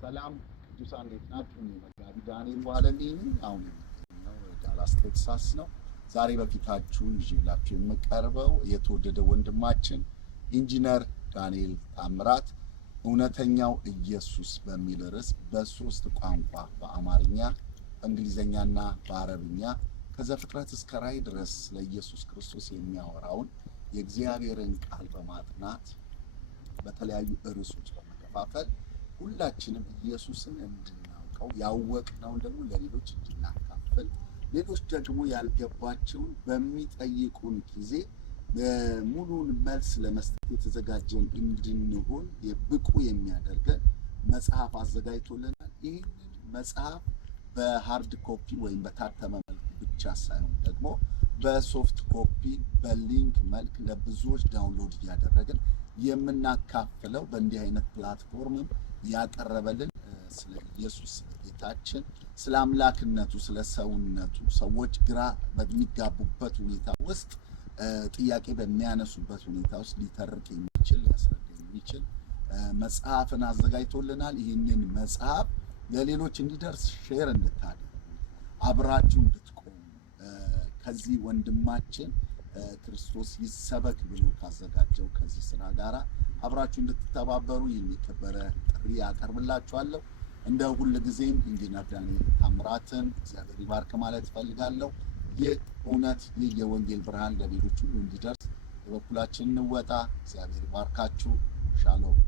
ሰላም ቅዱሳን እንዴት ናችሁ? መጋቢ ዳንኤል ዋለልኝ አሁን ነው ዳላስ ቴክሳስ ነው። ዛሬ በፊታችሁ ይዤላችሁ የምቀርበው የተወደደ ወንድማችን ኢንጂነር ዳንኤል ታምራት እውነተኛው ኢየሱስ በሚል ርዕስ በሶስት ቋንቋ በአማርኛ በእንግሊዘኛና በአረብኛ ከዘፍጥረት እስከ ራዕይ ድረስ ለኢየሱስ ክርስቶስ የሚያወራውን የእግዚአብሔርን ቃል በማጥናት በተለያዩ ርዕሶች በመከፋፈል ሁላችንም ኢየሱስን እንድናውቀው ያወቅነውን ደግሞ ለሌሎች እንድናካፍል ሌሎች ደግሞ ያልገባቸውን በሚጠይቁን ጊዜ ሙሉን መልስ ለመስጠት የተዘጋጀን እንድንሆን ብቁ የሚያደርገን መጽሐፍ አዘጋጅቶልናል። ይህንን መጽሐፍ በሃርድ ኮፒ ወይም በታተመ መልክ ብቻ ሳይሆን ደግሞ በሶፍት ኮፒ በሊንክ መልክ ለብዙዎች ዳውንሎድ እያደረግን የምናካፍለው በእንዲህ አይነት ፕላትፎርምም ያቀረበልን ስለ ኢየሱስ ስለ ጌታችን ስለ አምላክነቱ ስለ ሰውነቱ ሰዎች ግራ በሚጋቡበት ሁኔታ ውስጥ ጥያቄ በሚያነሱበት ሁኔታ ውስጥ ሊተርክ የሚችል ሊያስረዳ የሚችል መጽሐፍን አዘጋጅቶልናል። ይህንን መጽሐፍ ለሌሎች እንዲደርስ ሼር እንድታደርጉ አብራችሁ እንድትቆሙ ከዚህ ወንድማችን ክርስቶስ ይሰበክ ብሎ ካዘጋጀው ከዚህ ስራ ጋራ አብራችሁ እንድትተባበሩ የሚከበረ ጥሪ ያቀርብላችኋለሁ። እንደ ሁል ጊዜም ኢንጂነር ዳንኤል ታምራትን እግዚአብሔር ይባርክ ማለት እፈልጋለሁ። ይህ እውነት ይህ የወንጌል ብርሃን ለሌሎች ሁሉ እንዲደርስ የበኩላችንን እንወጣ። እግዚአብሔር ይባርካችሁ። ሻሎም